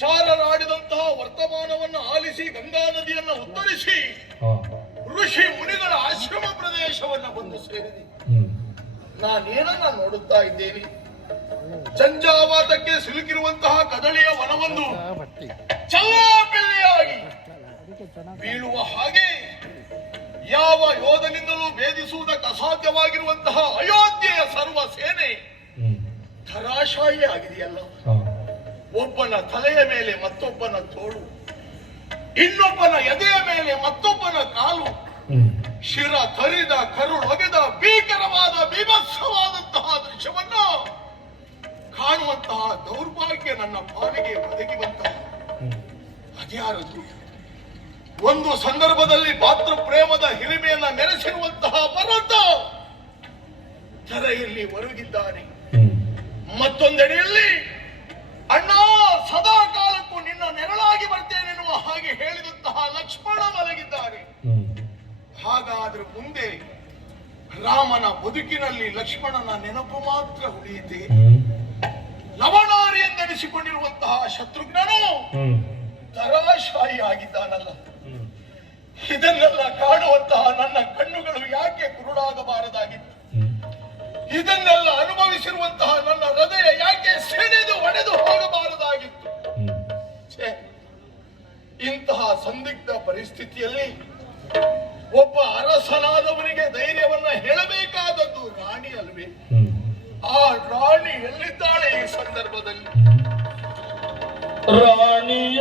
ಚಾರರಾಡಿದಂತಹ ವರ್ತಮಾನವನ್ನು ಆಲಿಸಿ ಗಂಗಾ ನದಿಯನ್ನು ಉತ್ತರಿಸಿ ಋಷಿ ಮುನಿಗಳ ಆಶ್ರಮ ಪ್ರದೇಶವನ್ನು ಬಂದು ಸೇರಿದೆ. ನಾನೇನನ್ನ ನೋಡುತ್ತಾ ಇದ್ದೇನೆ, ಜಂಜಾವಾತಕ್ಕೆ ಸಿಲುಕಿರುವಂತಹ ಕದಳಿಯ ವನವೊಂದು ಚಲ್ಲಾಪಿಲ್ಲಿಯಾಗಿ ಬೀಳುವ ಹಾಗೆ ಯಾವ ಯೋಧನಿಂದಲೂ ಭೇದಿಸುವುದಕ್ಕೆ ಅಸಾಧ್ಯವಾಗಿರುವಂತಹ ಅಯೋಧ್ಯೆಯ ಸರ್ವ ಸೇನೆ ಧರಾಶಾಯಿ ಆಗಿದೆಯಲ್ಲ. ಒಬ್ಬನ ತಲೆಯ ಮೇಲೆ ಮತ್ತೊಬ್ಬನ ತೋಳು, ಇನ್ನೊಬ್ಬನ ಎದೆಯ ಮೇಲೆ ಮತ್ತೊಬ್ಬನ ಕಾಲು, ಶಿರ ಕರಿದ ಕರುಳೊಗೆದ ಭೀಕರವಾದ ಬೀಭತ್ಸವಾದಂತಹ ದೃಶ್ಯವನ್ನು ಕಾಣುವಂತಹ ದೌರ್ಭಾಗ್ಯ ನನ್ನ ಪಾಲಿಗೆ ಒದಗಿ ಬಂತಹ ಅದ್ಯಾರದು? ಒಂದು ಸಂದರ್ಭದಲ್ಲಿ ಮಾತೃ ಪ್ರೇಮದ ಹಿರಿಮೆಯನ್ನ ಮೆರೆಸಿರುವಂತಹ ಭರತ ತೆರೆಯಲ್ಲಿ ಒರಗಿದ್ದಾನೆ. ಮತ್ತೊಂದೆಡೆಯಲ್ಲಿ ಅಣ್ಣ ಸದಾ ಕಾಲಕ್ಕೂ ನಿನ್ನ ನೆರಳಾಗಿ ಬರ್ತೇನೆನ್ನುವ ಹಾಗೆ ಹೇಳಿದಂತಹ ಲಕ್ಷ್ಮಣ ಮಲಗಿದ್ದಾರೆ. ಹಾಗಾದ್ರೆ ಮುಂದೆ ರಾಮನ ಬದುಕಿನಲ್ಲಿ ಲಕ್ಷ್ಮಣನ ನೆನಪು ಮಾತ್ರ ಉಳಿಯಿತೆ. ಲವಣಾರಿ ಎಂದೆನಿಸಿಕೊಂಡಿರುವಂತಹ ಶತ್ರುಘ್ನನು ಧರಾಶಾಯಿ ಆಗಿದ್ದಾನಲ್ಲ. ಇದನ್ನೆಲ್ಲ ಕಾಣುವಂತಹ ನನ್ನ ಕಣ್ಣುಗಳು ಯಾಕೆ ಕುರುಡಾಗಬಾರದಾಗಿತ್ತು? ಇದನ್ನೆಲ್ಲ ಅನುಭವಿಸಿರುವಂತಹ ನನ್ನ ಹೃದಯ ಯಾಕೆ ಸೆಳೆದು ಒಡೆದು ಹೋಗಬಾರದಾಗಿತ್ತು? ಇಂತಹ ಸಂದಿಗ್ಧ ಪರಿಸ್ಥಿತಿಯಲ್ಲಿ ಒಬ್ಬ ಅರಸನಾದವನಿಗೆ ಧೈರ್ಯವನ್ನ ಹೇಳಬೇಕಾದದ್ದು ರಾಣಿ ಅಲ್ವೇ? ಆ ರಾಣಿ ಎಲ್ಲಿದ್ದಾಳೆ ಈ ಸಂದರ್ಭದಲ್ಲಿ? ರಾಣಿಯ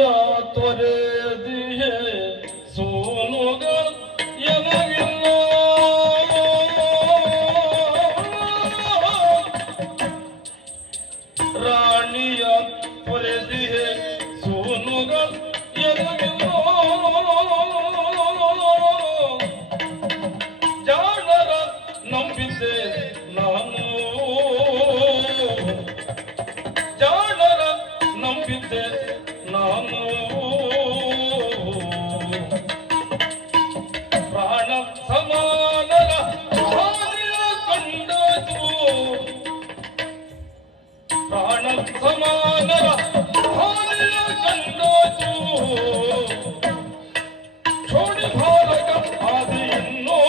ತೊರೆದಿಯೇ ಸೋನುಗ ಎನಗಿಲ್ಲ, ರಾಣಿಯ ತೊರೆದಿಯೇ ಸೋನುಗ ಎನಗಿಲ್ಲ, ಜಾಣರ ನಂಬಿದ್ದೆ ನಾನು, ಜಾಣರ ನಂಬಿದ್ದೆ ನಾನು, ಪ್ರಾಣ ಸಮಾನರ ಹಾನಿಯ ಕಂಡಾಯ್ತು, ಪ್ರಾಣ ಸಮಾನರ ಹಾನಿಯ ಕಂಡಾಯ್ತು, ಛೋಡಿ ಭಾರತ ಆದಿಯನ್ನು.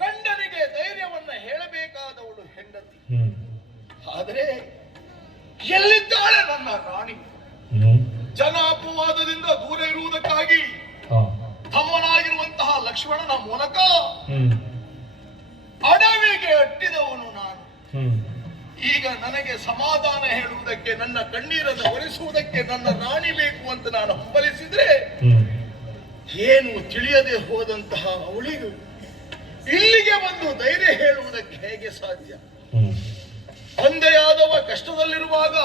ಗಂಡನಿಗೆ ಧೈರ್ಯವನ್ನ ಹೇಳಬೇಕಾದವಳು ಹೆಂಡತಿ, ಆದರೆ ಎಲ್ಲಿದ್ದಾಳೆ ನನ್ನ ರಾಣಿ? ಜನ ಅಪವಾದದಿಂದ ದೂರ ಇರುವುದಕ್ಕಾಗಿ ತಮ್ಮನಾಗಿರುವಂತಹ ಲಕ್ಷ್ಮಣನ ಮೂಲಕ ಅಡವಿಗೆ ಅಟ್ಟಿದವನು ನಾನು. ಈಗ ನನಗೆ ಸಮಾಧಾನ ಹೇಳುವುದಕ್ಕೆ, ನನ್ನ ಕಣ್ಣೀರನ್ನು ಒರೆಸುವುದಕ್ಕೆ ನನ್ನ ರಾಣಿ ಬೇಕು ಅಂತ ನಾನು ಹಂಬಲಿಸಿದ್ರೆ ಏನು ತಿಳಿಯದೆ ಹೋದಂತಹ ಅವಳಿಗೂ ಇಲ್ಲಿಗೆ ಬಂದು ಧೈರ್ಯ ಹೇಳುವುದಕ್ಕೆ ಹೇಗೆ ಸಾಧ್ಯ? ತಂದೆಯಾದವ ಕಷ್ಟದಲ್ಲಿರುವಾಗ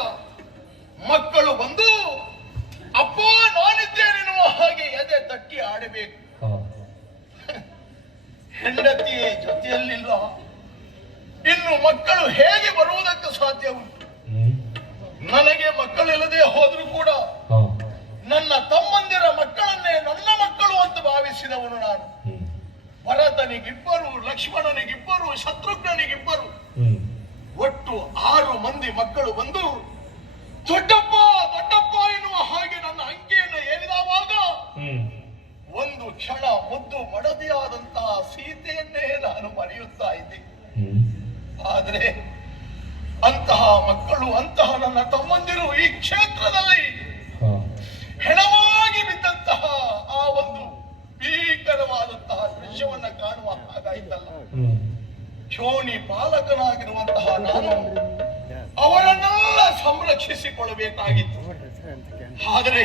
ಮಕ್ಕಳು ಬಂದು ಅಪ್ಪ ನಾನಿದ್ದೇನೆನ್ನುವ ಹಾಗೆ ಎದೆ ತಟ್ಟಿ ಆಡಬೇಕು. ಹೆಂಡತಿ ಜೊತೆಯಲ್ಲಿಲ್ಲ, ಇನ್ನು ಮಕ್ಕಳು ಹೇಗೆ ಬರುವುದಕ್ಕೆ ಸಾಧ್ಯ ಉಂಟು? ನನಗೆ ಮಕ್ಕಳಿಲ್ಲದೆ ಹೋದ್ರೂ ಕೂಡ ನನ್ನ ತಮ್ಮಂದಿರ ಮಕ್ಕಳನ್ನೇ ನನ್ನ ಮಕ್ಕಳು ಅಂತ ಭಾವಿಸಿದವನು ನಾನು. ಭರತನಿಗಿಬ್ಬರು, ಲಕ್ಷ್ಮಣನಿಗಿಬ್ಬರು, ಶತ್ರುಘ್ನನಿಗಿಬ್ಬರು, ಒಟ್ಟು 6 ಮಂದಿ ಮಕ್ಕಳು ಬಂದು ದೊಡ್ಡಪ್ಪ ದೊಡ್ಡಪ್ಪ ಎನ್ನುವ ಹಾಗೆ ನನ್ನ ಅಂಕೆಯನ್ನು ಏರಿದವಾಗ ಒಂದು ಕ್ಷಣ ಮುದ್ದು ಮಡದಿಯಾದಂತಹ ಸೀತೆಯನ್ನೇ ನಾನು ಮರೆಯುತ್ತಾ ಇದ್ದೆ. ಆದರೆ ಅಂತಹ ಮಕ್ಕಳು, ಅಂತಹ ನನ್ನ ತಮ್ಮಂದಿರು ಈ ಕ್ಷೇತ್ರದಲ್ಲಿ ಹೆಣವಾಗಿ ಬಿದ್ದಂತಹ ಆ ಒಂದು ಭೀಕರವಾದಂತಹ ದೃಶ್ಯವನ್ನ ಕಾಣುವ ಹಾಗಾಯ್ತಲ್ಲ. ಕ್ಷೋಣಿ ಪಾಲಕನಾಗಿರುವಂತಹ ನಾನು ಅವರನ್ನೆಲ್ಲ ಸಂರಕ್ಷಿಸಿಕೊಳ್ಳಬೇಕಾಗಿತ್ತು. ಆದರೆ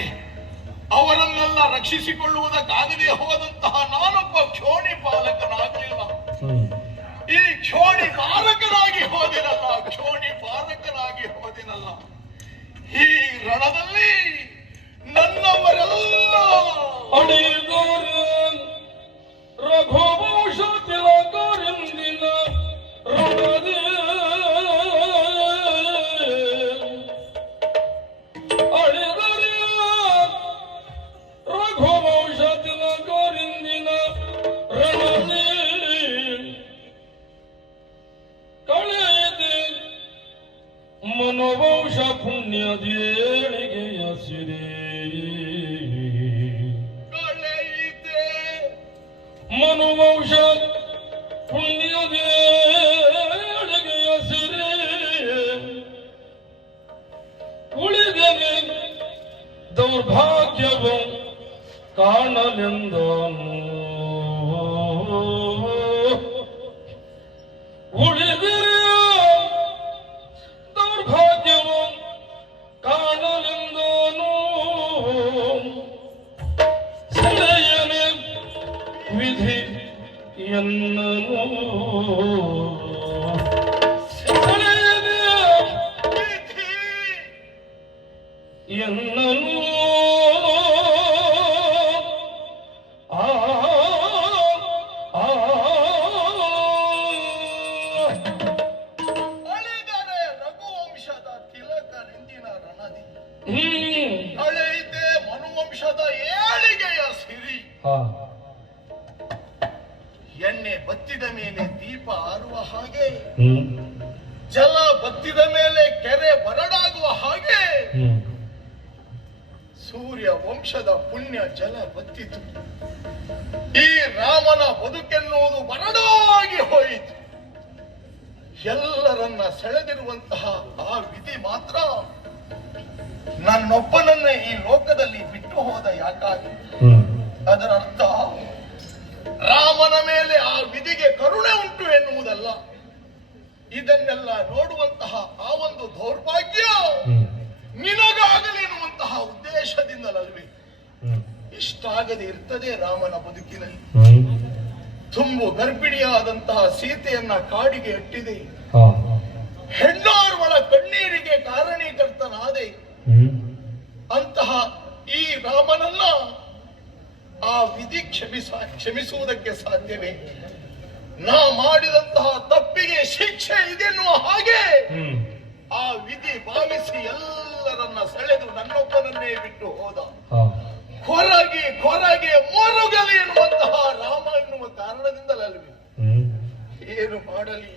ಅವರನ್ನೆಲ್ಲ ರಕ್ಷಿಸಿಕೊಳ್ಳುವುದಕ್ಕಾಗದೆ ಹೋದಂತಹ ನಾನೊಬ್ಬ ಕ್ಷೋಣಿ ಪಾಲಕನಾಗಲಿಲ್ಲ. ಈ ಕ್ಷೋಣಿ ಪಾಲಕನಾಗಿ ಹೋದೆನಲ್ಲ, ಕ್ಷೋಣಿ ಪಾಲಕನಾಗಿ ಹೋದೆನಲ್ಲ. ಈ ರಣದಲ್ಲಿ ನನ್ನವರೆಲ್ಲ ರಘುವಂಶ ತಿಲಕರಿಂದಿನ ರಣದೇ ಅಳಿದರೆ ರಘುವಂಶ ತಿಲಕರಿಂದಿನ ರಣದೇ ಕಳೆದೆ ಮನೋವಂಶ ಪುಣ್ಯದೇಳಿಗೆಯ ಸಿರಿ ಮನುವಂಶ ಪುಣ್ಯದೇಳಿಗೆಯ ಸಿರಿ ಉಳಿದರೆ ದೌರ್ಭಾಗ್ಯವು ಕಾಣಲೆಂದನು. ಉಳಿದರೆ ದೌರ್ಭಾಗ್ಯವು ಕಾಣಲೆಂದನು. ಸೆಳೆಯನೆ ವಿಧಿ ಎನ್ನನು. ಸೆಳೆಯನೆ ಎನ್ನನು. ಅಳಿದರೆ ರಘುವಂಶದ ತಿಲಕರಿಂದಿನ ರಣದಿ, ಅಳೆಯಿತೆ ಮನುವಂಶದ ಏಳಿಗೆಯ ಸಿರಿ. ಎಣ್ಣೆ ಬತ್ತಿದ ಮೇಲೆ ದೀಪ ಆರುವ ಹಾಗೆ, ಜಲ ಬತ್ತಿದ ಮೇಲೆ ಕೆರೆ ಬರಡಾಗುವ ಹಾಗೆ ಸೂರ್ಯ ವಂಶದ ಪುಣ್ಯ ಜಲ ಬತ್ತಿತು. ಈ ರಾಮನ ಬದುಕೆನ್ನುವುದು ಬರಡಾಗಿ ಹೋಯಿತು. ಎಲ್ಲರನ್ನ ಸೆಳೆದಿರುವಂತಹ ಆ ವಿಧಿ ಮಾತ್ರ ನನ್ನೊಬ್ಬನನ್ನ ಈ ಲೋಕದಲ್ಲಿ ಬಿಟ್ಟು ಹೋದ ಯಾಕಾಗಿ? ಅದರ ಅರ್ಥ ರಾಮನ ಮೇಲೆ ಆ ವಿಧಿಗೆ ಕರುಣೆ ಉಂಟು ಎನ್ನುವುದಲ್ಲ. ಇದನ್ನೆಲ್ಲ ನೋಡುವಂತಹ ಆ ಒಂದು ದೌರ್ಭಾಗ್ಯ ನಿನಗಾಗಲಿ ಎನ್ನುವಂತಹ ಉದ್ದೇಶದಿಂದಲಲ್ವೇ ಇಷ್ಟಾಗದೆ ಇರ್ತದೆ ರಾಮನ ಬದುಕಿನಲ್ಲಿ. ತುಂಬು ಗರ್ಭಿಣಿಯಾದಂತಹ ಸೀತೆಯನ್ನ ಕಾಡಿಗೆ ಅಟ್ಟಿದೆ. ಹೆಣ್ಣಾರ್ವಳ ಕಣ್ಣೀರಿಗೆ ಕಾರಣೀಕರ್ತನಾದೆ. ಅಂತಹ ಈ ರಾಮನನ್ನ ಆ ವಿಧಿ ಕ್ಷಮಿಸುವುದಕ್ಕೆ ಸಾಧ್ಯವೇ? ನಾ ಮಾಡಿದಂತಹ ತಪ್ಪಿಗೆ ಶಿಕ್ಷೆ ಇದೆನ್ನುವ ಹಾಗೆ ಆ ವಿಧಿ ಭಾವಿಸಿ ಎಲ್ಲರನ್ನ ಸೆಳೆದು ನನ್ನೊಬ್ಬನನ್ನೇ ಬಿಟ್ಟು ಹೋದ. ಹೊರಗೆ ಹೊರಗೆ ಮರುಗಲಿ ಎನ್ನುವಂತಹ ರಾಮ ಎನ್ನುವ ಕಾರಣದಿಂದಲಲ್ವೇ? ಏನು ಮಾಡಲಿ?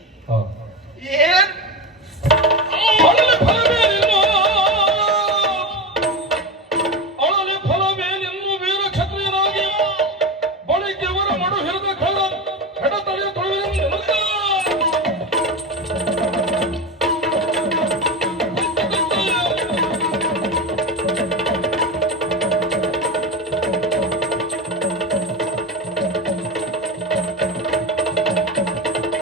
ಏನು